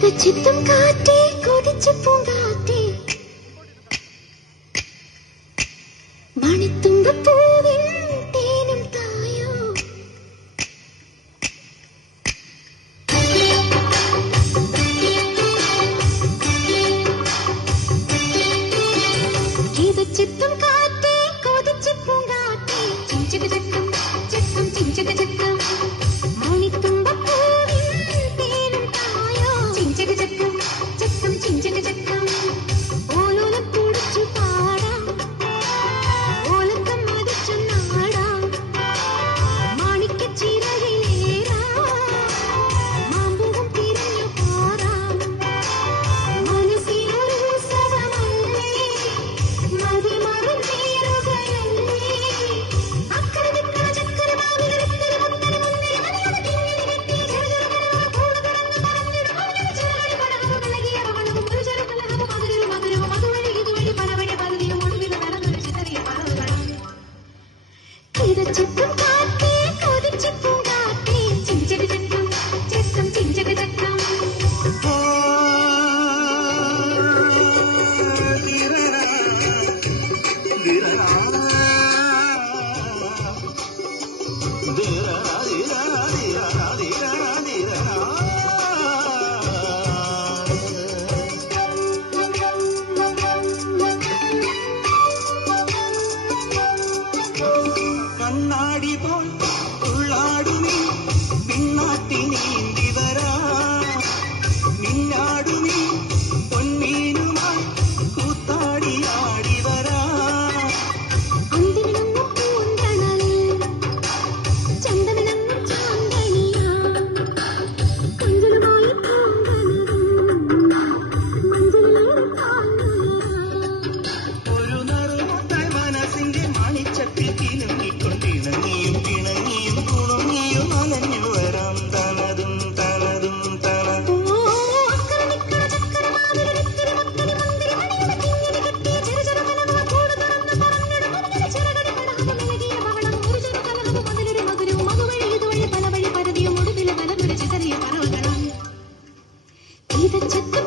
ചിത്തും കാറ്റേ കൊതിച്ചു പൂങ്കാറ്റേ മണിത്തുമ്പൂവിൻ തേനും തായോ ചിത്തും കാറ്റേ കൊതിച്ചു പൂങ്കാറ്റേ ചിഞ്ചക ചക്കം ചക്കം ചിഞ്ചക ചക്കം മണിത്തുമ്പൂവിൻ തേനും തായോ ചിഞ്ചക ചക്കം ചക്കം ചിഞ്ചക ചക്കം ഓലോലം കുടിച്ചു പാടാം ഓലക്കം മതിച്ചു നാടാം മാണിക്കച്ചിറകിലേറാം മാമ്പൂവും തിരഞ്ഞു പോറാം മനസ്സിലൊരു ഉത്സവമല്ലേ മതിമറന്നേറുകയല്ലേ അക്കരെ ദിക്കര ചക്കര മാവിലെ വിത്തര മുത്തര മുന്തിരി മണിയുടെ കിങ്ങിണി കെട്ടിയ ചെറുചെറുകനവ കൂട് തുറന്ന് പറന്നിടും അവനത് ചെറുകടി പടകവും വിളകിയ പവളവും ഒരു ചെറുകലഹവും മധുരവും മധുരവും അതുവഴി ഇതുവഴി പലവഴി പലതിയും ഒടുവിൽ നടന്നൊരു ചിതറിയ പറവുകളും ചിത്തും കാറ്റേ കൊതിച്ചു പൂങ്കാറ്റേ ചിഞ്ചക ചക്കം ചക്കം ചിഞ്ചക ചക്കം കണ്ണാടി പോൽ ഉള്ളാടുമീ പിന്നാട്ടി നീന്തി വരാ നിന്നാടുമീ പൊന്മീനുമായി കൂത്താടിയാടി വരാ അന്തിവിളങ്ങും പൂന്തണലിൽ ചന്ദനങ്ങും ചാന്തണിയാം കൊഞ്ചലുമായി പൂന്തണലും മഞ്ചലിലേറെ താങ്ങുകയാം ഒരു നറുമുട്ടായി മനസ്സിന്റെ മണിച്ചട്ടിൽ കിണങ്ങിക്കൊണ്ടിണങ്ങിയും പിണങ്ങിയും കുണങ്ങിയും അലഞ്ഞു വരാം തനതും തനതും തനതും അക്കരെ നിക്കര ചക്കര മാവിലെ വിത്തിരി മുത്തിരി മുന്തിരി മണിയുടെ കിങ്ങിണി കെട്ടിയ ചെറുചെറുകനവ കൂട് തുറന്ന് പറന്നിടും അവനത് ചെറുകടി പടകവും വിളകിയ പവളവും ഒരു ചെറുകലഹവും അതിലൊരു മധുരവും അതുവഴി ഇതുവഴി പലവഴി പരതിയും ഒടുവിലെ ബലമൊരു ചിതറിയ പറവുകളും ചിത്തും